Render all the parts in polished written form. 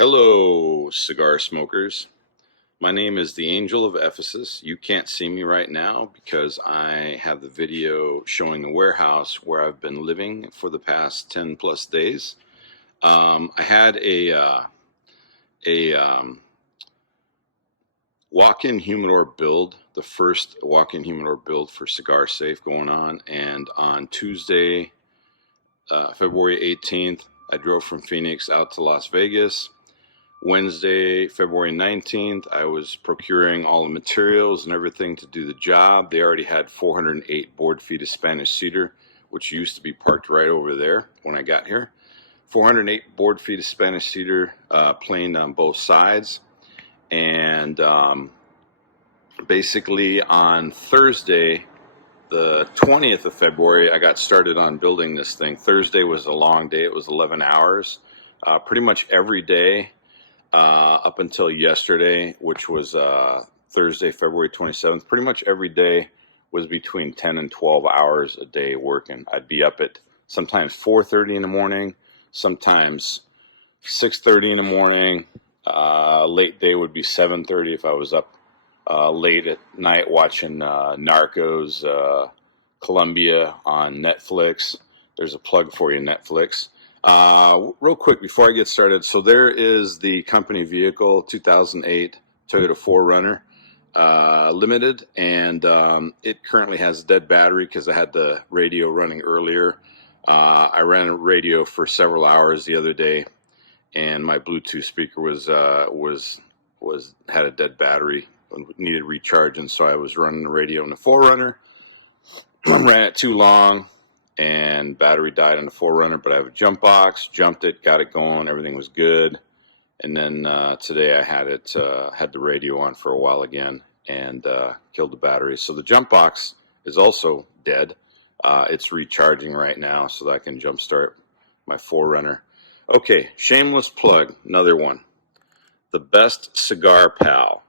Hello, cigar smokers. My name is the Angel of Ephesus. You can't see me right now because I have the video showing the warehouse where I've been living for the past 10 plus days. I had a walk-in humidor build, the first walk-in humidor build for Cigarsafe going on, and on Tuesday, February 18th, I drove from Phoenix out to Las Vegas. Wednesday, February 19th, I was procuring all the materials and everything to do the job. They already had 408 board feet of Spanish cedar, which used to be parked right over there when I got here. 408 board feet of Spanish cedar planed on both sides. And basically on Thursday, the 20th of February, I got started on building this thing. Thursday was a long day. It was 11 hours. Pretty much every day. Up until yesterday, which was Thursday, February 27th, pretty much every day was between 10 and 12 hours a day working. I'd be up at sometimes 4:30 in the morning, sometimes 6:30 in the morning. Late day would be 7:30 if I was up late at night watching Narcos, Colombia on Netflix. There's a plug for you, Netflix. Real quick before I get started, so there is the company vehicle, 2008 Toyota 4Runner Limited, and it currently has a dead battery because I had the radio running earlier. I ran a radio for several hours the other day, and my Bluetooth speaker had a dead battery and needed recharging, so I was running the radio in the 4Runner. Ran it too long, and battery died on the 4Runner, but I have a jump box, jumped it, got it going, everything was good. And then today I had the radio on for a while again and killed the battery. So the jump box is also dead. It's recharging right now so that I can jump start my 4Runner. Okay, shameless plug, another one. The Best Cigar Pal.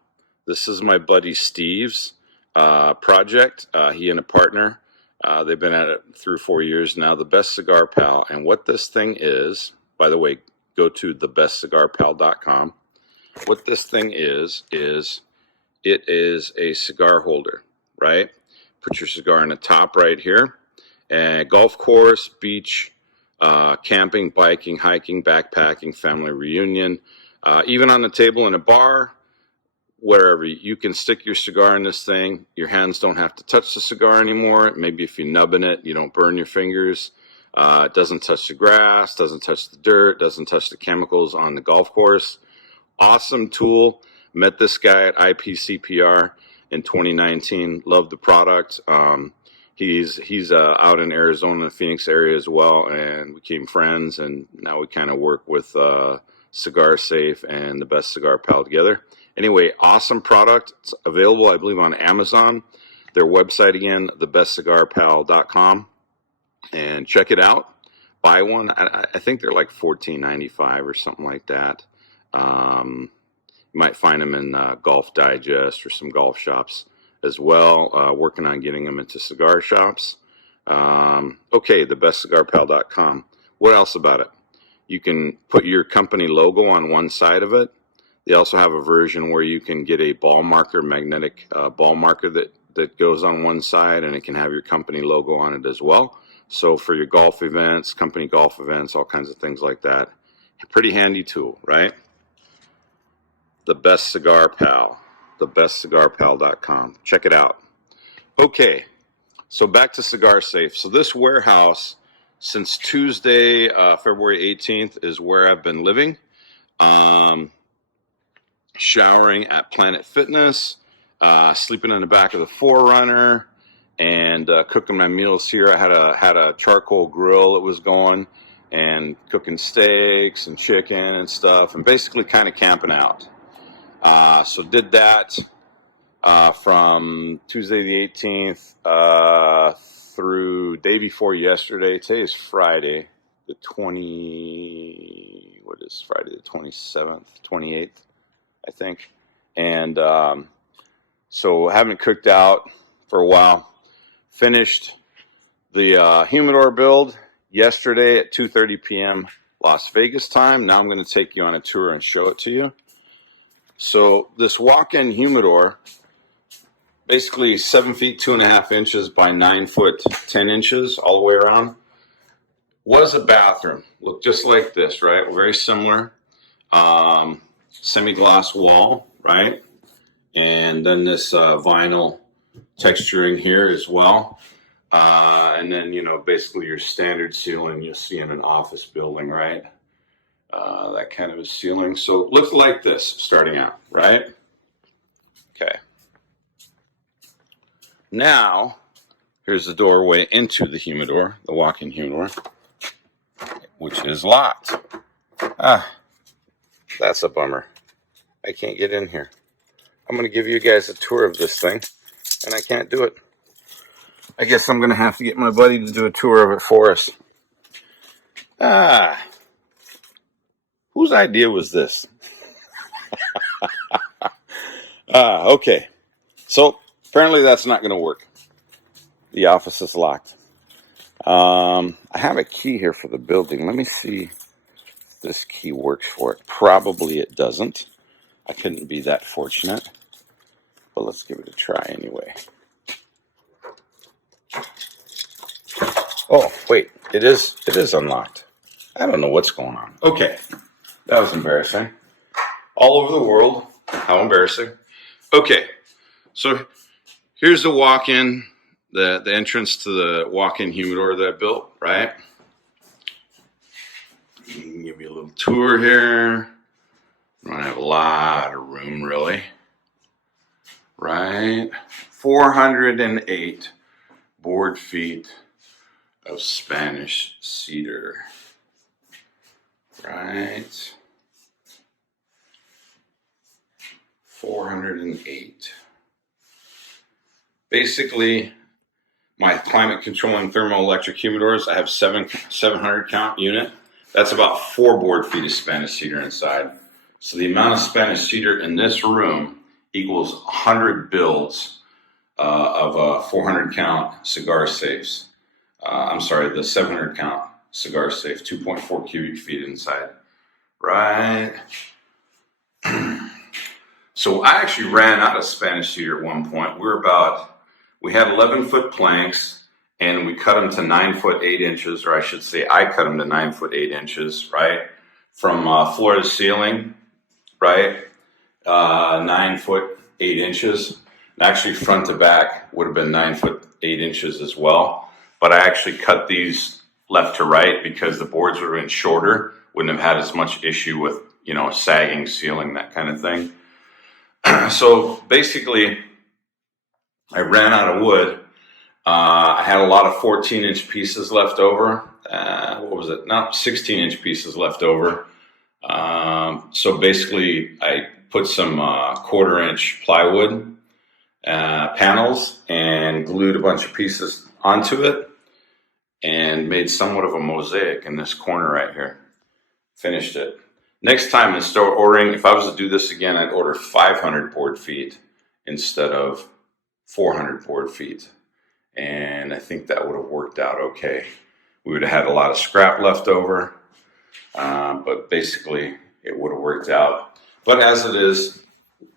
This is my buddy Steve's project. He and a partner. They've been at it 3 or 4 years now. The Best Cigar Pal. And what this thing is, by the way, go to thebestcigarpal.com. What this thing is it is a cigar holder, right? Put your cigar in the top right here. And golf course, beach, camping, biking, hiking, backpacking, family reunion, even on the table in a bar, wherever. You can stick your cigar in this thing. Your hands don't have to touch the cigar anymore. Maybe if you nub in it, you don't burn your fingers. It doesn't touch the grass, doesn't touch the dirt, doesn't touch the chemicals on the golf course. Awesome tool. Met this guy at IPCPR in 2019. Loved the product. He's out in Arizona, the Phoenix area as well, and we became friends, and now we kind of work with Cigarsafe and the Best Cigar Pal together. Anyway, awesome product. It's available, I believe, on Amazon. Their website again, thebestcigarpal.com, and check it out. Buy one. I think they're like $14.95 or something like that. You might find them in Golf Digest or some golf shops as well. Working on getting them into cigar shops. Okay, thebestcigarpal.com. What else about it? You can put your company logo on one side of it. They also have a version where you can get a ball marker, magnetic ball marker that goes on one side, and it can have your company logo on it as well. So for your golf events, company golf events, all kinds of things like that. A pretty handy tool, right? The Best Cigar Pal, thebestcigarpal.com. Check it out. Okay, so back to Cigarsafe. So this warehouse, since Tuesday, February 18th, is where I've been living. Showering at Planet Fitness, sleeping in the back of the 4Runner, and cooking my meals here. I had a charcoal grill that was going, and cooking steaks and chicken and stuff, and basically kind of camping out. So did that from Tuesday the 18th through day before yesterday. Today is Friday, the 27th, 28th, I think. And so haven't cooked out for a while. Finished the humidor build yesterday at 2:30 p.m. Las Vegas time. Now I'm going to take you on a tour and show it to you. So this walk-in humidor, basically 7 feet 2.5 inches by 9 foot 10 inches all the way around, was a bathroom. Looked just like this, right? Very similar. Semi-gloss wall, right? And then this vinyl texturing here as well. And then, basically your standard ceiling you'll see in an office building, right? That kind of a ceiling. So it looks like this starting out, right? Okay. Now, here's the doorway into the humidor, the walk-in humidor, which is locked. That's a bummer. I can't get in here. I'm going to give you guys a tour of this thing, and I can't do it. I guess I'm going to have to get my buddy to do a tour of it for us. Whose idea was this? Okay. So, apparently that's not going to work. The office is locked. I have a key here for the building. Let me see if this key works for it. Probably it doesn't. I couldn't be that fortunate. But let's give it a try anyway. Oh, wait. It is unlocked. I don't know what's going on. Okay. That was embarrassing. All over the world. How embarrassing. Okay. So here's the walk-in, the entrance to the walk-in humidor that I built, right? Give you a little tour here. I don't have a lot of room, really. Right? 408 board feet of Spanish cedar. Right? 408. Basically, my climate controlling thermoelectric humidors, I have 700 count unit. That's about 4 board feet of Spanish cedar inside. So the amount of Spanish cedar in this room equals 100 builds of 400 count Cigarsafes. The 700 count Cigarsafe, 2.4 cubic feet inside. Right? So I actually ran out of Spanish cedar at one point. We had 11-foot planks, and we cut them to 9 foot 8 inches, or I should say I cut them to 9 foot 8 inches, right? From floor to ceiling, right? 9 foot 8 inches. Actually, front to back would have been 9 foot 8 inches as well. But I actually cut these left to right because the boards would have been shorter, wouldn't have had as much issue with, sagging ceiling, that kind of thing. So basically, I ran out of wood. I had a lot of 14-inch pieces left over. 16-inch pieces left over. So basically, I put some 1/4-inch plywood panels and glued a bunch of pieces onto it and made somewhat of a mosaic in this corner right here. Finished it. Next time, instead of ordering, if I was to do this again, I'd order 500 board feet instead of 400 board feet. And I think that would have worked out okay. We would have had a lot of scrap left over, but basically it would have worked out. But as it is,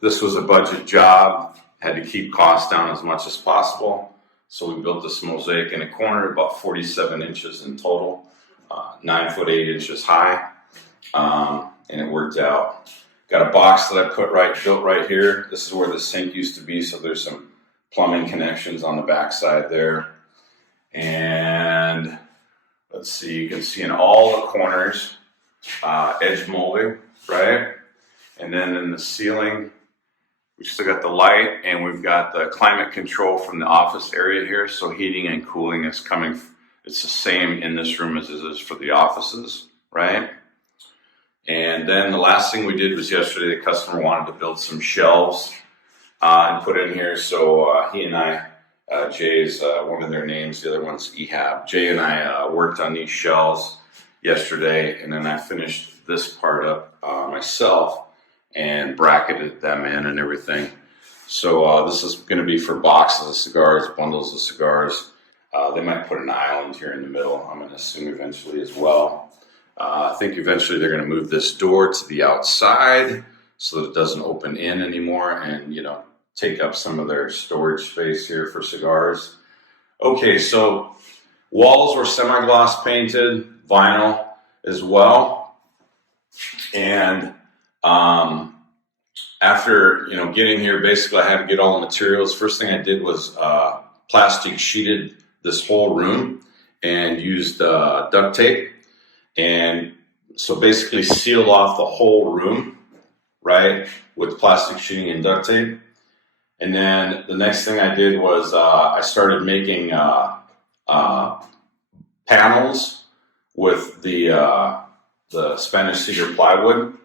this was a budget job, had to keep costs down as much as possible. So we built this mosaic in a corner, about 47 inches in total, 9 foot 8 inches high, and it worked out. Got a box that I built right here. This is where the sink used to be, so there's some plumbing connections on the back side there. And let's see, you can see in all the corners, edge molding, right? And then in the ceiling, we still got the light, and we've got the climate control from the office area here. So heating and cooling is coming. It's the same in this room as it is for the offices, right? And then the last thing we did was yesterday, the customer wanted to build some shelves and put in here. So he and I, Jay's one of their names, the other one's Ehab. Jay and I worked on these shelves yesterday, and then I finished this part up myself and bracketed them in and everything. So this is going to be for boxes of cigars, bundles of cigars. They might put an island here in the middle, I'm going to assume eventually as well. I think eventually they're going to move this door to the outside so that it doesn't open in anymore and, take up some of their storage space here for cigars. Okay, so walls were semi-gloss painted, vinyl as well. And after, getting here, basically I had to get all the materials. First thing I did was plastic sheeted this whole room and used duct tape. And so basically sealed off the whole room, right, with plastic sheeting and duct tape. And then the next thing I did was I started making panels with the Spanish cedar plywood.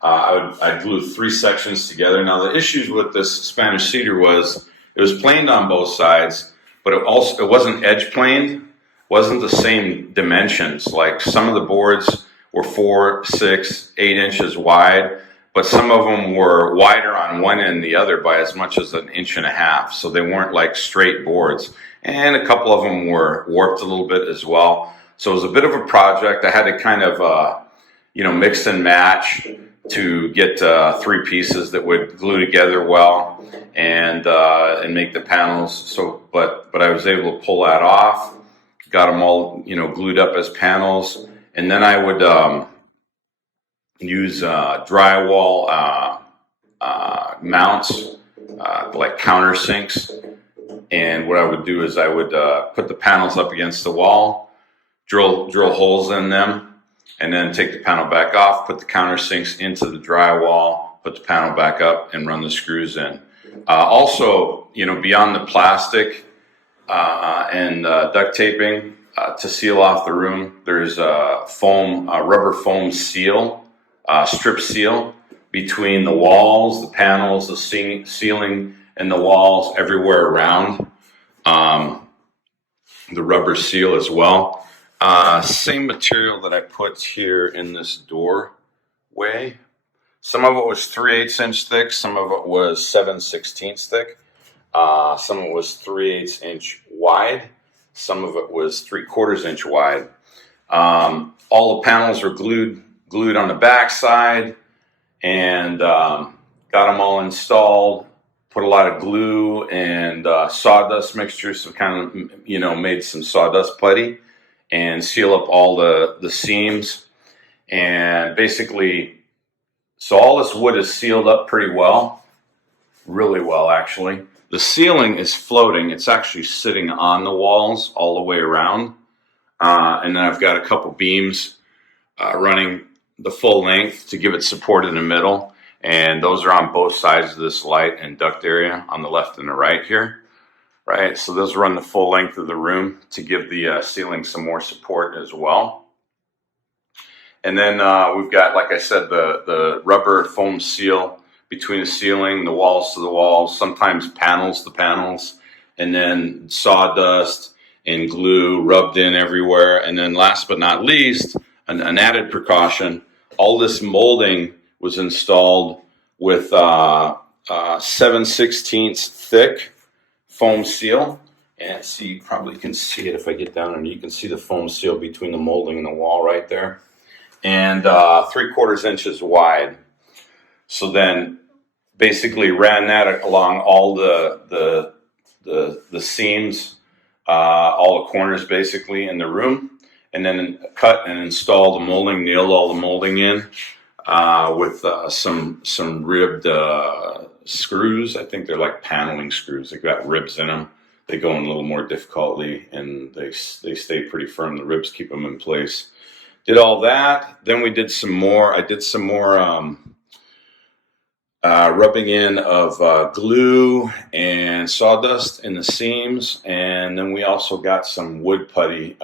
I glued 3 sections together. Now the issues with this Spanish cedar was it was planed on both sides, but it wasn't edge planed. Wasn't the same dimensions. Like some of the boards were 4, 6, 8 inches wide, but some of them were wider on one end than the other by as much as 1.5 inches. So they weren't like straight boards. And a couple of them were warped a little bit as well. So it was a bit of a project. I had to kind of, mix and match to get 3 pieces that would glue together well and make the panels. So, but I was able to pull that off. Got them all, glued up as panels, and then I would use drywall mounts, like countersinks. And what I would do is I would put the panels up against the wall, drill holes in them, and then take the panel back off, put the countersinks into the drywall, put the panel back up, and run the screws in. Also, beyond the plastic and duct taping to seal off the room, there's a rubber foam seal, strip seal between the walls, the panels, the ceiling, and the walls everywhere around. The rubber seal as well. Same material that I put here in this doorway. Some of it was 3/8 inch thick, some of it was 7/16 thick. Some of it was 3/8 inch wide. Some of it was 3/4 inch wide. All the panels were glued on the back side, and got them all installed. Put a lot of glue and sawdust mixture, so kind of made some sawdust putty, and seal up all the seams. And basically, so all this wood is sealed up pretty well, really well actually. The ceiling is floating. It's actually sitting on the walls all the way around. And then I've got a couple beams running the full length to give it support in the middle. And those are on both sides of this light and duct area on the left and the right here. Right, so those run the full length of the room to give the ceiling some more support as well. And then we've got, like I said, the rubber foam seal between the ceiling, the walls to the walls, sometimes panels to panels, and then sawdust and glue rubbed in everywhere. And then last but not least, an added precaution, all this molding was installed with 7/16 thick foam seal. And see, you probably can see it if I get down, and you can see the foam seal between the molding and the wall right there. And 3/4 inches wide. So then basically ran that along all the seams, all the corners basically in the room, and then cut and installed the molding, nailed all the molding in with some ribbed screws. I think they're like paneling screws. They've got ribs in them. They go in a little more difficultly, and they stay pretty firm. The ribs keep them in place. Did all that. Then we did some more. I did some more rubbing in of glue and sawdust in the seams. And then we also got some wood putty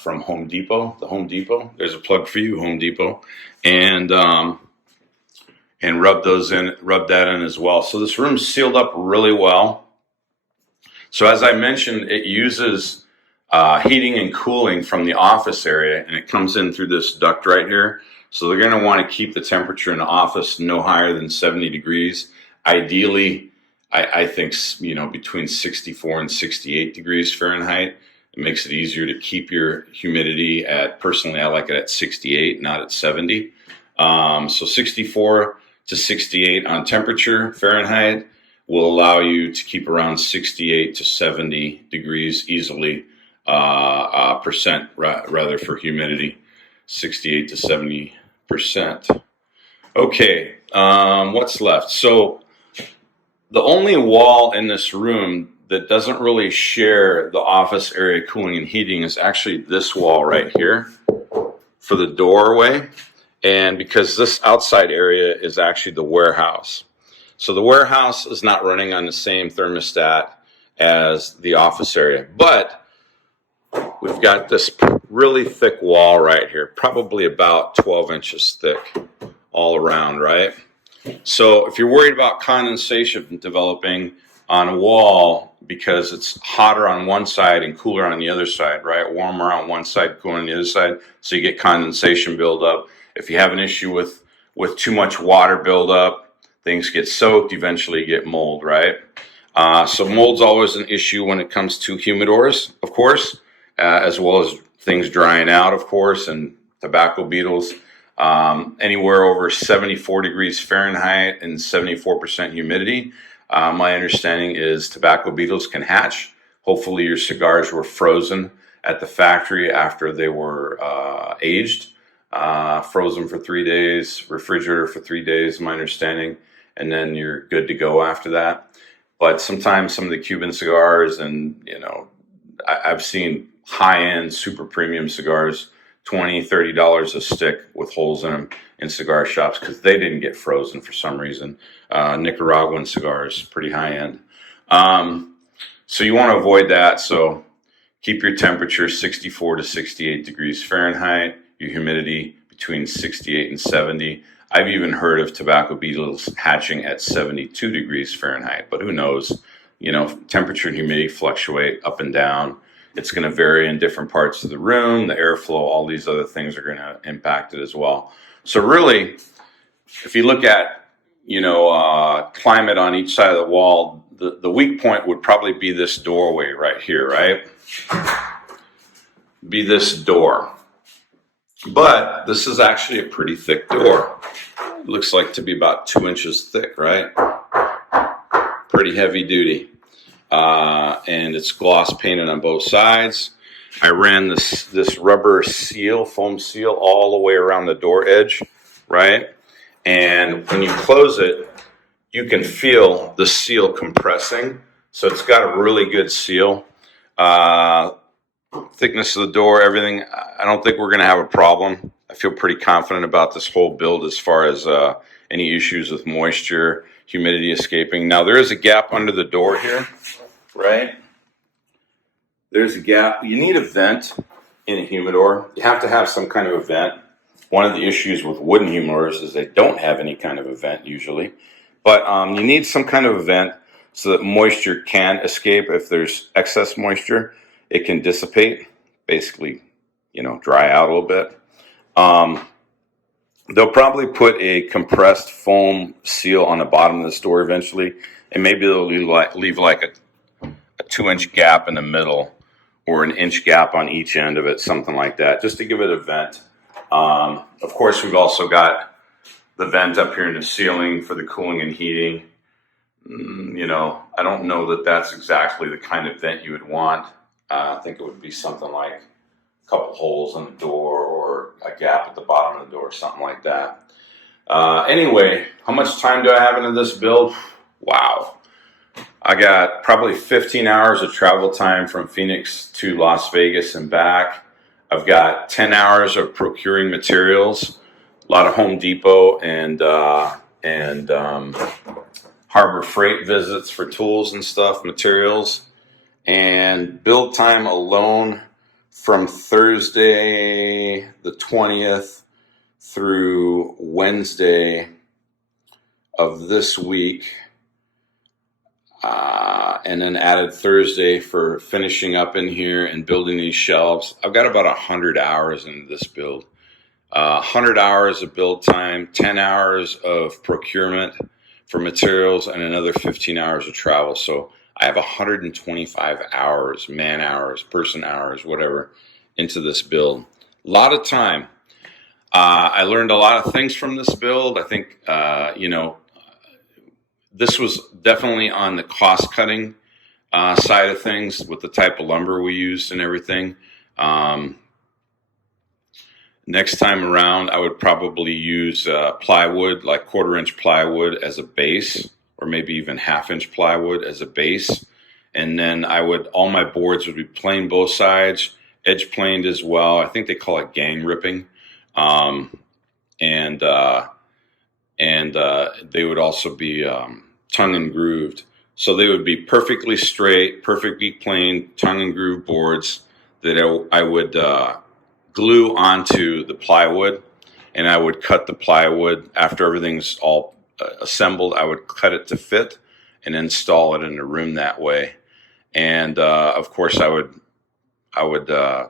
from Home Depot, the Home Depot. There's a plug for you, Home Depot. And rubbed that in as well. So this room's sealed up really well. So as I mentioned, it uses heating and cooling from the office area, and it comes in through this duct right here. So they're going to want to keep the temperature in the office no higher than 70 degrees. Ideally, I think between 64 and 68 degrees Fahrenheit It makes it easier to keep your humidity at, personally, I like it at 68, not at 70. So 64 to 68 on temperature Fahrenheit will allow you to keep around 68 to 70 degrees easily, percent rather for humidity, 68 to 70%. Okay, what's left? So the only wall in this room that doesn't really share the office area cooling and heating is actually this wall right here for the doorway. And because this outside area is actually the warehouse. So the warehouse is not running on the same thermostat as the office area. But we've got this really thick wall right here, probably about 12 inches thick all around, right? So if you're worried about condensation developing on a wall because it's hotter on one side and cooler on the other side, right? Warmer on one side, cooler on the other side, so you get condensation buildup. If you have an issue with too much water buildup, things get soaked, eventually you get mold, right? So mold's always an issue when it comes to humidors, of course, as well as things drying out, of course, and tobacco beetles. Anywhere over 74 degrees Fahrenheit and 74% humidity. My understanding is tobacco beetles can hatch. Hopefully your cigars were frozen at the factory after they were aged. Frozen for 3 days, refrigerator for 3 days, my understanding, and then you're good to go after that. But sometimes some of the Cuban cigars, and I've seen high-end super premium cigars, $20, $30 a stick with holes in them in cigar shops because they didn't get frozen for some reason. Nicaraguan cigars, pretty high-end. So you want to avoid that. So keep your temperature 64 to 68 degrees Fahrenheit, your humidity between 68 and 70. I've even heard of tobacco beetles hatching at 72 degrees Fahrenheit, but who knows? Temperature and humidity fluctuate up and down. It's going to vary in different parts of the room, the airflow, all these other things are going to impact it as well. So really, if you look at, climate on each side of the wall, the weak point would probably be this doorway right here, right? Be this door. But this is actually a pretty thick door. It looks like to be about 2 inches thick, right? Pretty heavy duty. And it's gloss painted on both sides. I ran this rubber seal, foam seal, all the way around the door edge, right? And when you close it, you can feel the seal compressing. So it's got a really good seal. Thickness of the door, everything. I don't think we're going to have a problem. I feel pretty confident about this whole build as far as any issues with moisture, humidity escaping. Now there is a gap under the door here, right? There's a gap. You need a vent in a humidor. You have to have some kind of a vent. One of the issues with wooden humidors is they don't have any kind of a vent usually. But you need some kind of a vent so that moisture can escape. If there's excess moisture, it can dissipate, basically, dry out a little bit. They'll probably put a compressed foam seal on the bottom of this door eventually, and maybe they'll leave like a 2-inch gap in the middle or an inch gap on each end of it, something like that, just to give it a vent. Of course, we've also got the vent up here in the ceiling for the cooling and heating. I don't know that that's exactly the kind of vent you would want. I think it would be something like a couple holes in the door or a gap at the bottom of the door, something like that. Anyway, how much time do I have into this build? Wow. I got probably 15 hours of travel time from Phoenix to Las Vegas and back. I've got 10 hours of procuring materials, a lot of Home Depot and Harbor Freight visits for tools and stuff, materials. And build time alone from Thursday the 20th through Wednesday of this week. And then added Thursday for finishing up in here and building these shelves. I've got about 100 hours in this build. 100 hours of build time, 10 hours of procurement for materials, and another 15 hours of travel. So I have 125 hours, man hours, person hours, whatever, into this build. A lot of time. I learned a lot of things from this build. I think, this was definitely on the cost cutting side of things with the type of lumber we used and everything. Next time around, I would probably use plywood, like 1/4-inch plywood as a base, or maybe even 1/2-inch plywood as a base. And then all my boards would be planed both sides, edge planed as well. I think they call it gang ripping. Um, and they would also be tongue and grooved. So they would be perfectly straight, perfectly plain, tongue and groove boards that I would glue onto the plywood, and I would cut the plywood after everything's all assembled. I would cut it to fit and install it in the room that way. And of course, I would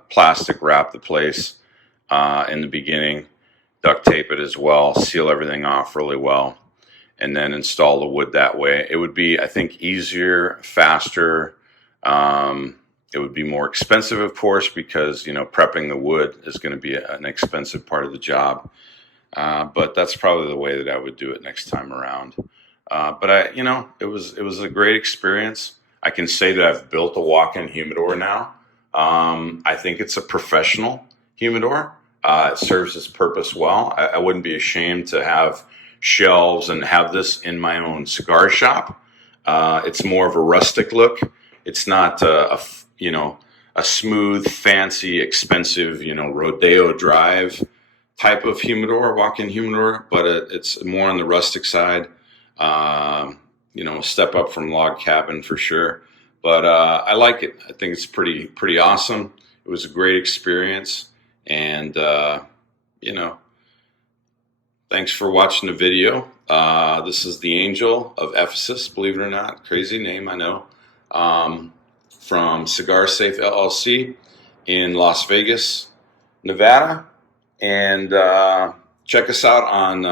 plastic wrap the place in the beginning, duct tape it as well, seal everything off really well, and then install the wood that way. It would be, I think, easier, faster. It would be more expensive, of course, because prepping the wood is going to be an expensive part of the job. But that's probably the way that I would do it next time around. But it was a great experience. I can say that I've built a walk-in humidor now. I think it's a professional humidor. It serves its purpose well. I wouldn't be ashamed to have shelves and have this in my own cigar shop. It's more of a rustic look. It's not a smooth, fancy, expensive, Rodeo Drive type of humidor, walk-in humidor, but it's more on the rustic side. A step up from log cabin for sure. But I like it. I think it's pretty awesome. It was a great experience, and thanks for watching the video. This is the Angel of Ephesus, believe it or not. Crazy name, I know. From Cigarsafe LLC in Las Vegas, Nevada. And check us out on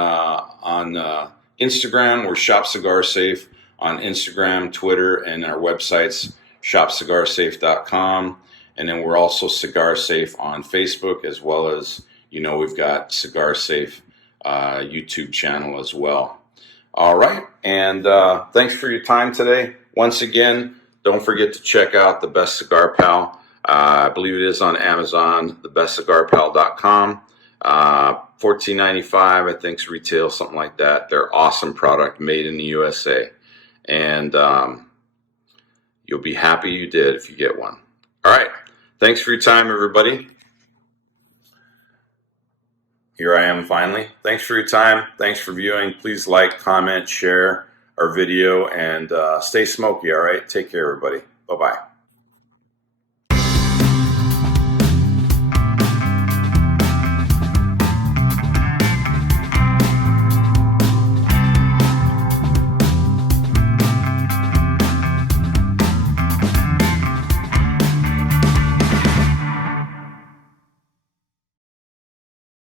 Instagram. We're Shop Cigarsafe on Instagram, Twitter, and our website's shopcigarsafe.com. And then we're also Cigarsafe on Facebook, as well as, we've got Cigarsafe YouTube channel as well. All right. And thanks for your time today. Once again, don't forget to check out The Best Cigar Pal. I believe it is on Amazon, thebestcigarpal.com. $14.95, I think, is retail, something like that. They're awesome product, made in the USA. And you'll be happy you did if you get one. All right. Thanks for your time, everybody. Here I am finally. Thanks for your time. Thanks for viewing. Please like, comment, share our video, and stay smoky, all right? Take care, everybody. Bye-bye.